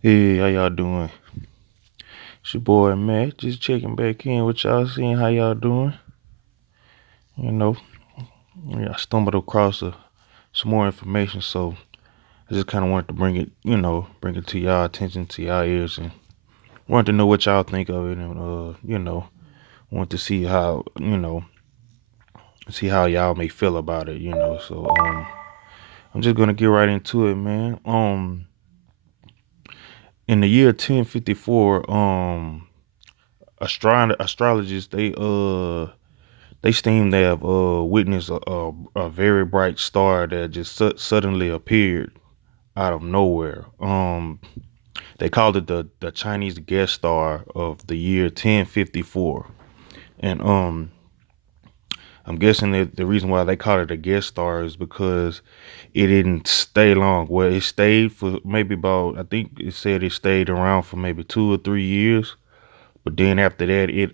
Hey, how y'all doing? It's your boy Matt, just checking back in with y'all, seeing how y'all doing. You know, yeah, I stumbled across some more information, so I just kind of wanted to bring it, bring it to y'all attention, to y'all ears, and wanted to know what y'all think of it, and want to see how, see how y'all may feel about it, So, I'm just gonna get right into it, man. In the year 1054, astrologists they seem to have witnessed a very bright star that just suddenly appeared out of nowhere. They called it the Chinese guest star of the year 1054, and I'm guessing that the reason why they called it a guest star is because it didn't stay long. Well, it stayed for maybe about, I think it said it stayed around for maybe 2 or 3 years, but then after that it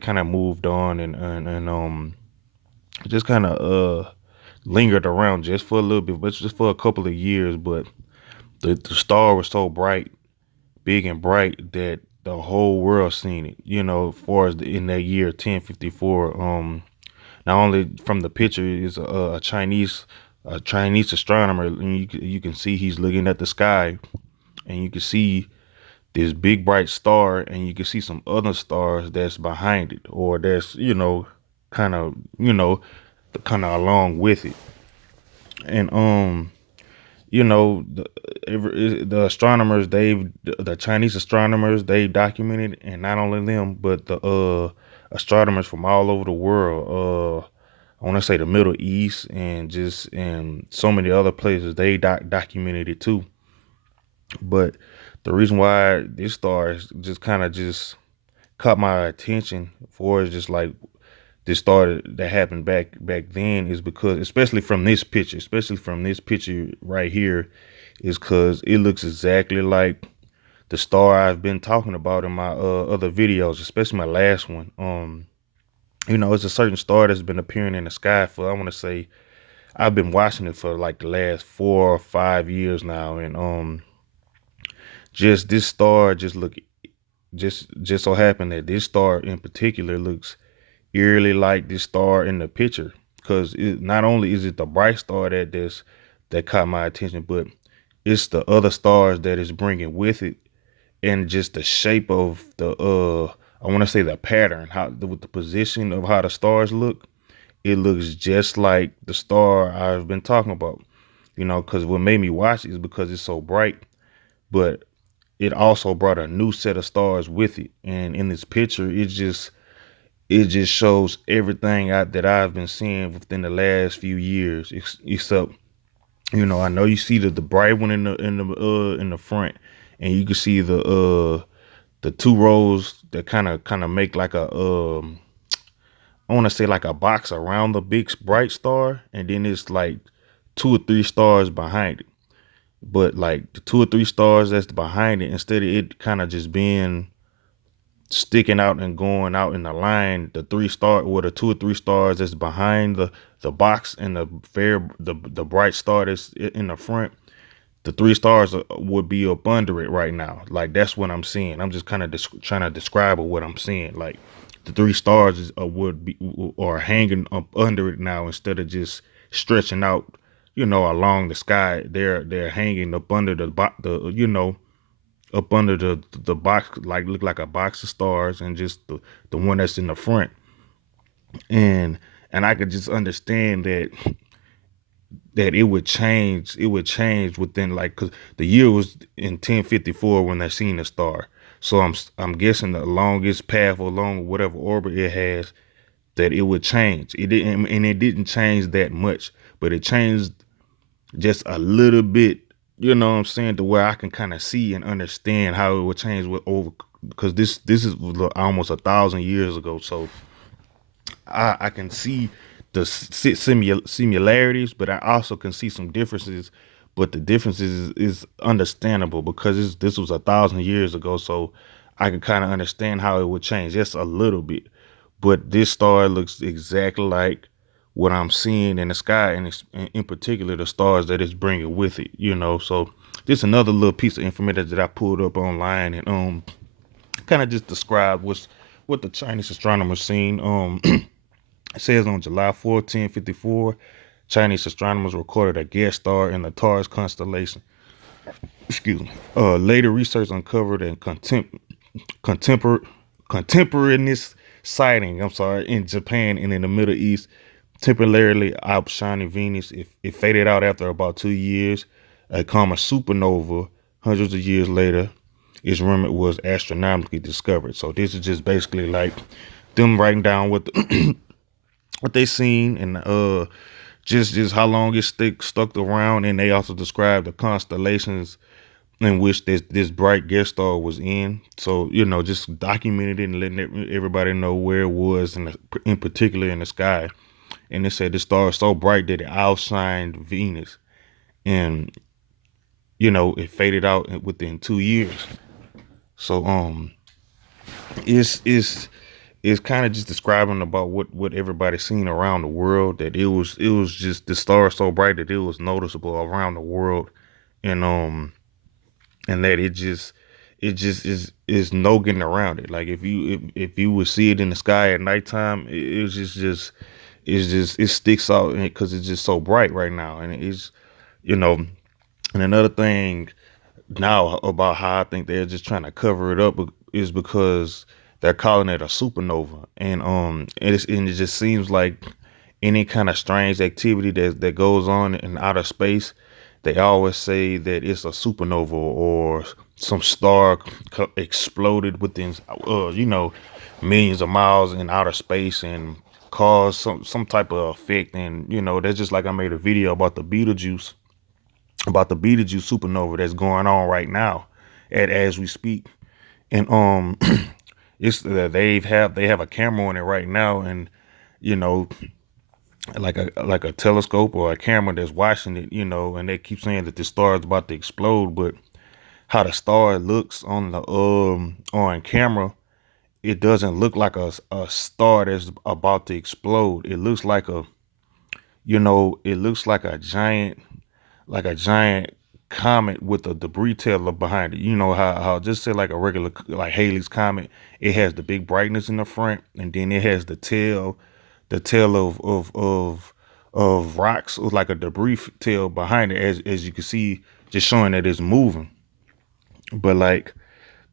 kind of moved on and just kind of lingered around just for a little bit, but just for a couple of years. But the star was so bright, big and bright, that the whole world seen it. As far as in that year 1054, not only from the picture is a Chinese astronomer, and you can see he's looking at the sky, and you can see this big bright star, and you can see some other stars that's behind it, or that's kind of kind of along with it. And you know the, the astronomers, the Chinese astronomers, they documented, and not only them but the astronomers from all over the world, I want to say the Middle East, and just and so many other places, they documented it too. But the reason why this star is just kind of just caught my attention for is just like this star that happened back then is because, especially from this picture right here, is because it looks exactly like the star I've been talking about in my other videos, especially my last one. It's a certain star that's been appearing in the sky for, I want to say, I've been watching it for like the last 4 or 5 years now, and just this star just so happened that this star in particular looks eerily like this star in the picture, because not only is it the bright star that caught my attention, but it's the other stars that is bringing with it, and just the shape of the I want to say the pattern, with the position of how the stars look. It looks just like the star I've been talking about. Because what made me watch it is because it's so bright, but it also brought a new set of stars with it. And in this picture, it just shows everything that I've been seeing within the last few years. Except, I know you see the bright one in the front, and you can see the two rows that kind of make like a I want to say like a box around the big bright star, and then it's like 2 or 3 stars behind it. But like the 2 or 3 stars that's behind it, instead of it kind of just being sticking out and going out in the line, the 2 or 3 stars that's behind the box, and the bright star that's in the front, the 3 stars would be up under it right now. Like, that's what I'm seeing. I'm just kind of trying to describe what I'm seeing. Like, the 3 stars would be, or hanging up under it now, instead of just stretching out, along the sky. They're hanging up under up under the box, like look like a box of stars, and just the one that's in the front. And I could just understand that it would change within, like, because the year was in 1054 when they seen the star. So I'm guessing the longest path along whatever orbit it has, that it would change. It didn't, and it didn't change that much, but it changed just a little bit. You know what I'm saying? To where I can kind of see and understand how it would change with over, because this is almost 1,000 years ago. So I can see the similarities, but I also can see some differences. But the differences is understandable because this was 1,000 years ago. So I can kind of understand how it would change just a little bit. But this star looks exactly like what I'm seeing in the sky, and in particular the stars that it's bringing with it. So just another little piece of information that I pulled up online, and kind of just describe what the Chinese astronomers seen. It says on July 14, 54, Chinese astronomers recorded a guest star in the Taurus constellation. Excuse me. Later research uncovered a contempor- contemporaneous sighting. I'm sorry, in Japan and in the Middle East, temporarily outshining Venus. It faded out after about 2 years. A common supernova hundreds of years later is rumored was astronomically discovered. So this is just basically like them writing down what they seen, and just how long it stuck around, and they also described the constellations in which this bright guest star was in. So just documented it and letting everybody know where it was, in particular in the sky. And they said the star is so bright that it outshined Venus, and it faded out within 2 years. So it's kind of just describing about what everybody's seen around the world, that it was just the star is so bright that it was noticeable around the world, and and that it just is no getting around it. Like if you would see it in the sky at nighttime, it's it sticks out because it's just so bright right now. And it's you know and another thing now about how I think they're just trying to cover it up is because they're calling it a supernova, and it just seems like any kind of strange activity that goes on in outer space, they always say that it's a supernova or some star exploded within millions of miles in outer space and caused some type of effect. And that's just like I made a video about the Betelgeuse supernova that's going on right now, as we speak. And it's that they have a camera on it right now, and you know like a telescope or a camera that's watching it, and they keep saying that the star is about to explode. But how the star looks on camera, it doesn't look like a star that's about to explode. It looks like it looks like a giant comet with a debris tail behind it. You know how just say like a regular like Halley's comet, it has the big brightness in the front, and then it has the tail of rocks, or like a debris tail behind it, as you can see, just showing that it's moving. But like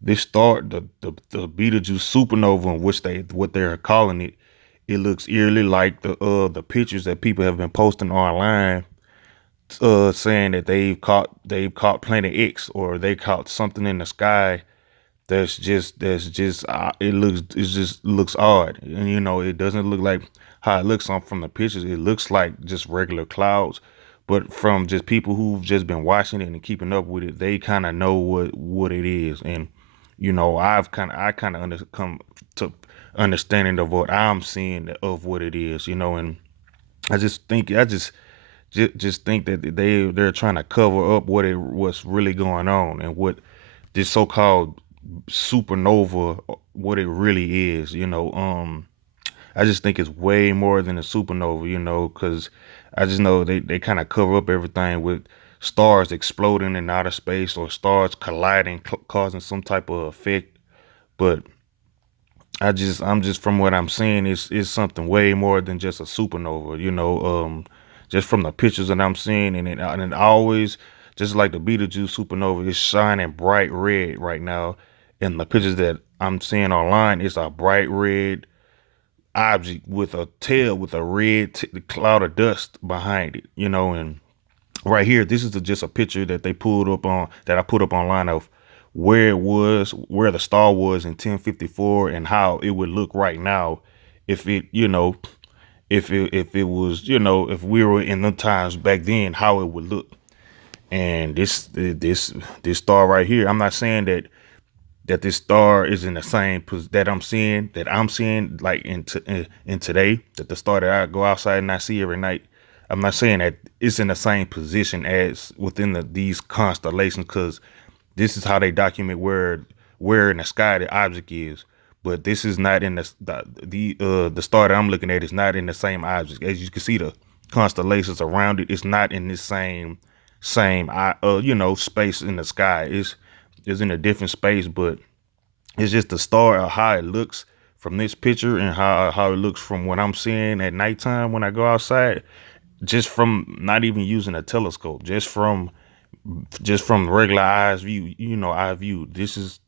this star, the Betelgeuse supernova, in which what they're calling it, it looks eerily like the pictures that people have been posting online, saying that they've caught Planet X, or they caught something in the sky that's just it just looks odd. And it doesn't look like how it looks on from the pictures. It looks like just regular clouds, but from just people who've just been watching it and keeping up with it, they kind of know what it is. And I kind of come to understanding of what I'm seeing of what it is. And I just think that they're trying to cover up what's really going on, and what this so-called supernova, what it really is. I just think it's way more than a supernova. Because I just know they kind of cover up everything with stars exploding in outer space, or stars colliding, causing some type of effect. But I'm just from what I'm seeing, is something way more than just a supernova. Just from the pictures that I'm seeing, and it always, just like the Betelgeuse supernova, is shining bright red right now. And the pictures that I'm seeing online, it's a bright red object with a tail with a red cloud of dust behind it. And right here, this is just a picture that they pulled up on that I put up online of where the star was in 1054, and how it would look right now if if it was, if we were in the times back then, how it would look. And this star right here, I'm not saying that this star is in the same that I'm seeing like in today, that the star that I go outside and I see every night. I'm not saying that it's in the same position as within these constellations, because this is how they document where in the sky the object is. But this is not in the star that I'm looking at is not in the same object. As you can see, the constellations around it is not in this same same space in the sky. It's in a different space, but it's just the star or how it looks from this picture and how it looks from what I'm seeing at nighttime when I go outside. Just from not even using a telescope, just from regular eyes view, eye view. This is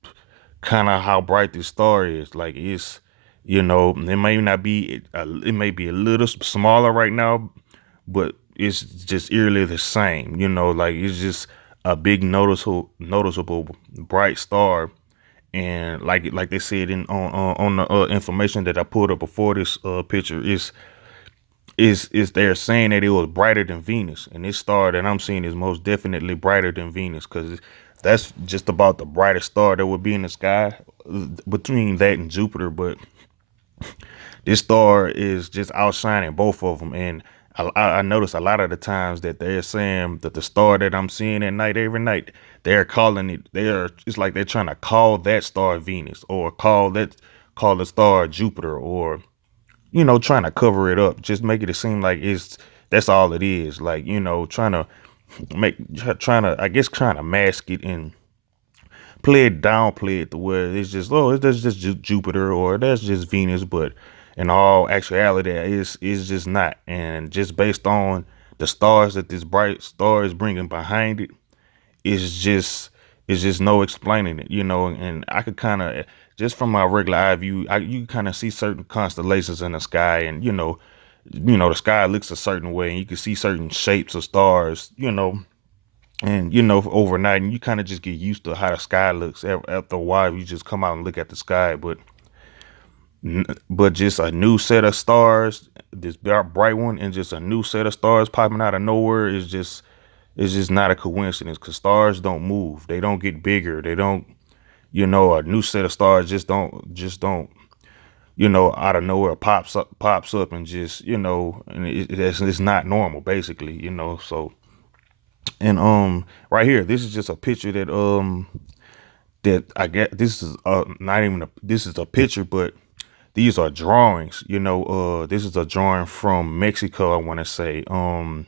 kind of how bright this star is. Like it may not be, it may be a little smaller right now, but it's just eerily the same. Like it's just a big noticeable bright star. And like they said in on the information that I pulled up before this picture is they're saying that it was brighter than Venus, and this star that I'm seeing is most definitely brighter than Venus because that's just about the brightest star that would be in the sky between that and Jupiter. But this star is just outshining both of them, and I notice a lot of the times that they're saying that the star that I'm seeing at night every night, they're calling it. It's like they're trying to call that star Venus or call the star Jupiter or trying to cover it up, just make it seem like that's all it is. Like, I guess, trying to mask it and play it to where it's just, oh, that's just Jupiter or that's just Venus, but in all actuality, it's just not. And just based on the stars that this bright star is bringing behind it, it's just it's just no explaining it. And I could kind of just from my regular eye view, you kind of see certain constellations in the sky, and the sky looks a certain way, and you can see certain shapes of stars, and overnight, and you kind of just get used to how the sky looks. After a while, you just come out and look at the sky, but just a new set of stars, this bright one, and just a new set of stars popping out of nowhere is just it's just not a coincidence because stars don't move. They don't get bigger. They don't, a new set of stars just don't, out of nowhere pops up and just, and it's not normal basically, so, and right here, this is just a picture that I get. This is not even this is a picture, but these are drawings, this is a drawing from Mexico, I want to say, of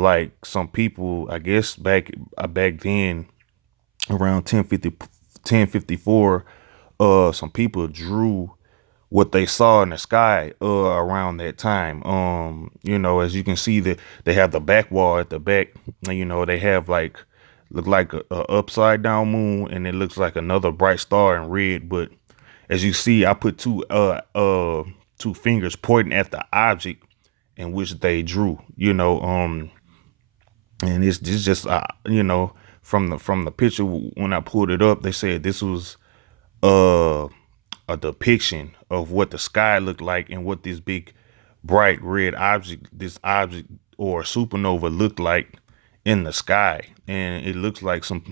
like some people, I guess back then around 1054, some people drew what they saw in the sky around that time. As you can see that they have the back wall at the back, and they have like look like a upside down moon, and it looks like another bright star in red. But as you see, I put two fingers pointing at the object in which they drew. And it's just from the picture when I pulled it up, they said this was uh a depiction of what the sky looked like and what this big bright red object or supernova looked like in the sky. And it looks like some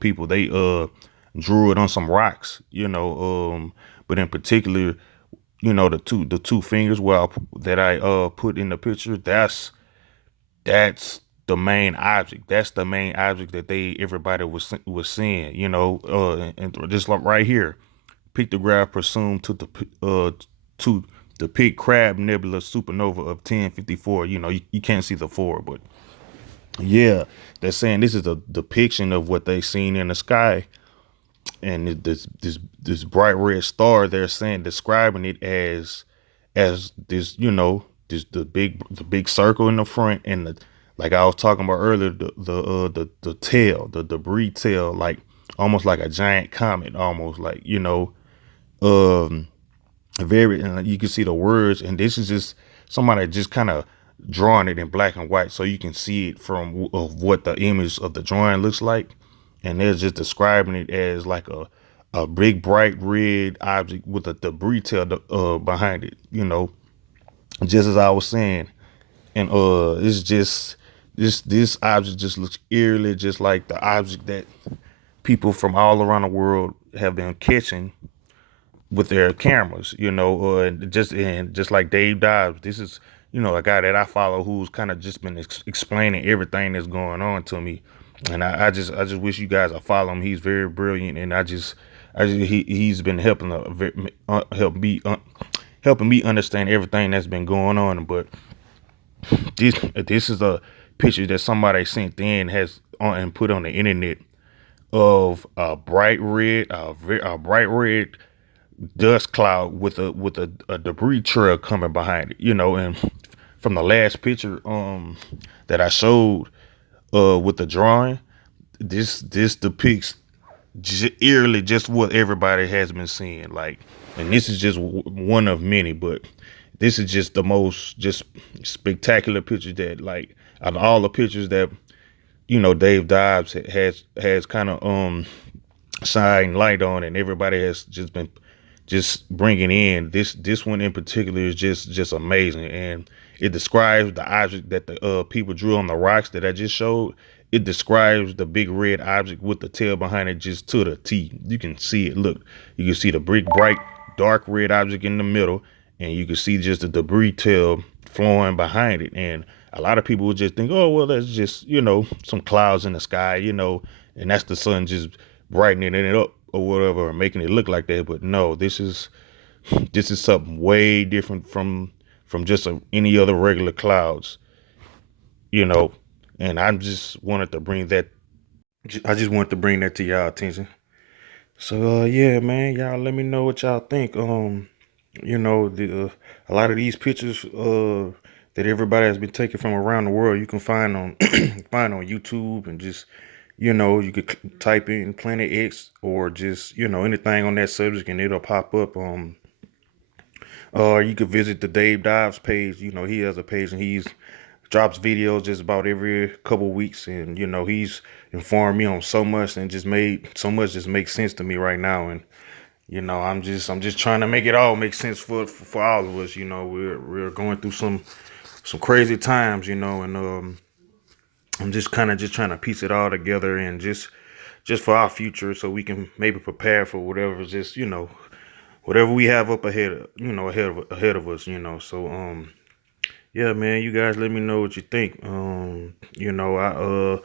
people they drew it on some rocks, but in particular, the two fingers that I put in the picture, that's the main object. That's the main object that everybody was seeing. And just like right here, pictograph presumed to depict Crab Nebula supernova of 1054. You can't see the four, but yeah, they're saying this is a depiction of what they seen in the sky, and this bright red star. They're saying describing it as this, the big circle in the front, and like I was talking about earlier, the tail, the debris tail, like almost like a giant comet, almost like um very, and you can see the words, and this is just somebody just kind of drawing it in black and white so you can see it from of what the image of the drawing looks like, and they're just describing it as like a big bright red object with a debris tail behind it, just as I was saying. And it's just this object just looks eerily just like the object that people from all around the world have been catching with their cameras, and just like Dave Dobbs, this is a guy that I follow who's kind of just been explaining everything that's going on to me, and I just wish you guys would follow him. He's very brilliant, and he's been helping me understand everything that's been going on. But this is a pictures that somebody sent in has on and put on the internet of a bright red dust cloud with a debris trail coming behind it. And from the last picture that I showed with the drawing, this depicts eerily just what everybody has been seeing. Like, and this is just one of many, but this is just the most just spectacular picture that, like, out of all the pictures that Dave Dobbs has kind of shine light on, and everybody has just been just bringing in. This one in particular is just amazing, and it describes the object that the people drew on the rocks that I just showed. It describes the big red object with the tail behind it just to the T. You can see it. Look, you can see the big bright dark red object in the middle, and you can see just the debris tail flowing behind it. And a lot of people would just think, oh well, that's just some clouds in the sky, and that's the sun just brightening it up or whatever, or making it look like that. But no, this is something way different from just any other regular clouds, you know. And I just wanted to bring that to y'all attention. So yeah, man, y'all let me know what y'all think. A lot of these pictures that everybody has been taking from around the world, you can find on find on YouTube, and just you could type in Planet X or just anything on that subject, and it'll pop up. You could visit the Dave Dives page. He has a page, and he's drops videos just about every couple weeks, and he's informed me on so much, and just made so much just makes sense to me right now. And I'm just trying to make it all make sense for all of us. We're going through some crazy times, and I'm just kind of just trying to piece it all together, and just for our future, so we can maybe prepare for whatever just whatever we have up ahead of us. So yeah, man, you guys let me know what you think. I'm gonna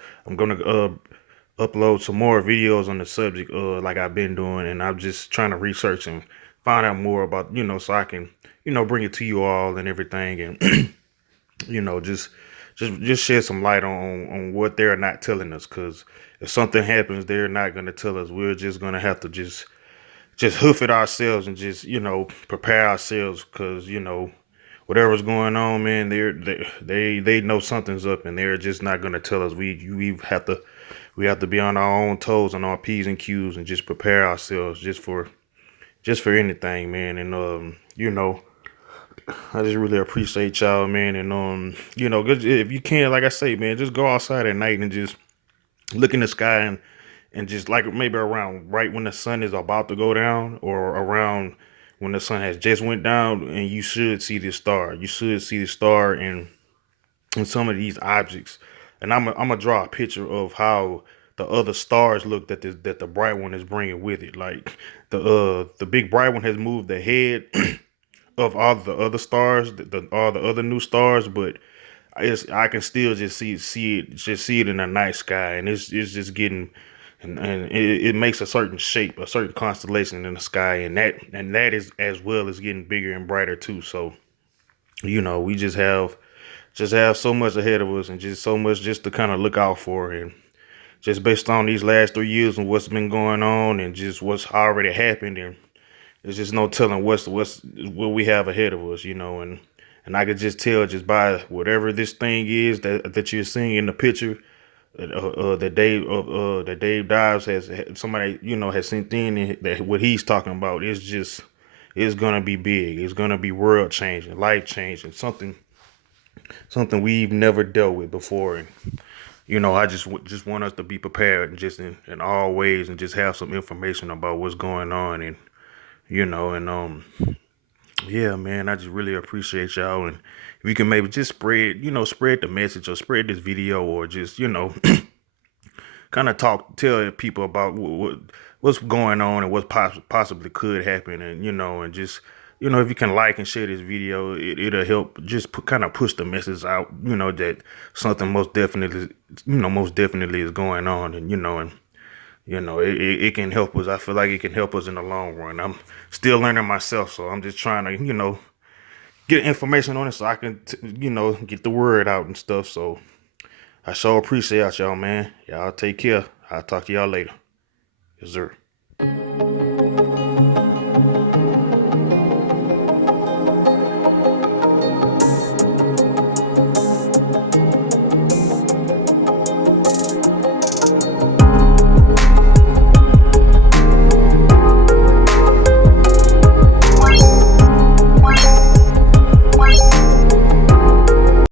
upload some more videos on the subject, like I've been doing, and I'm just trying to research and find out more about, so I can, bring it to you all and everything, and just shed some light on what they're not telling us. Because if something happens, they're not gonna tell us. We're just gonna have to just hoof it ourselves, and just prepare ourselves, because whatever's going on, man, they know something's up, and they're just not gonna tell us. We have to be on our own toes, on our P's and Q's, and just prepare ourselves just for anything, man. And I just really appreciate y'all, man. And if you can, like I say, man, just go outside at night and just look in the sky, and just like maybe around right when the sun is about to go down, or around when the sun has just went down, and you should see this star. You should see the star in some of these objects. And I'm gonna draw a picture of how the other stars look that the bright one is bringing with it. Like the big bright one has moved ahead of all the other stars, all the other new stars, but I can still just see it in the night sky, and it's just getting, and it makes a certain shape, a certain constellation in the sky, and that is as well as getting bigger and brighter too. So we just have so much ahead of us, and just so much just to kind of look out for. And just based on these last 3 years and what's been going on, and just what's already happened, and there's just no telling what we have ahead of us, and I could just tell just by whatever this thing is that you're seeing in the picture, that Dave Dives has somebody has sent in, and that what he's talking about is just it's gonna be big. It's gonna be world changing, life changing, something we've never dealt with before. And I just want us to be prepared, and just in all ways, and just have some information about what's going on. And and yeah, man, I just really appreciate y'all. And if you can maybe just spread the message, or spread this video, or just kind of tell people about what's going on, and what possibly could happen. And and just if you can like and share this video, it'll help just kind of push the message out, that something most definitely is going on. And it can help us. I feel like it can help us in the long run. I'm still learning myself, so I'm just trying to get information on it, so I can get the word out and stuff. So I sure appreciate y'all, man. Y'all take care. I'll talk to y'all later. Yes, sir.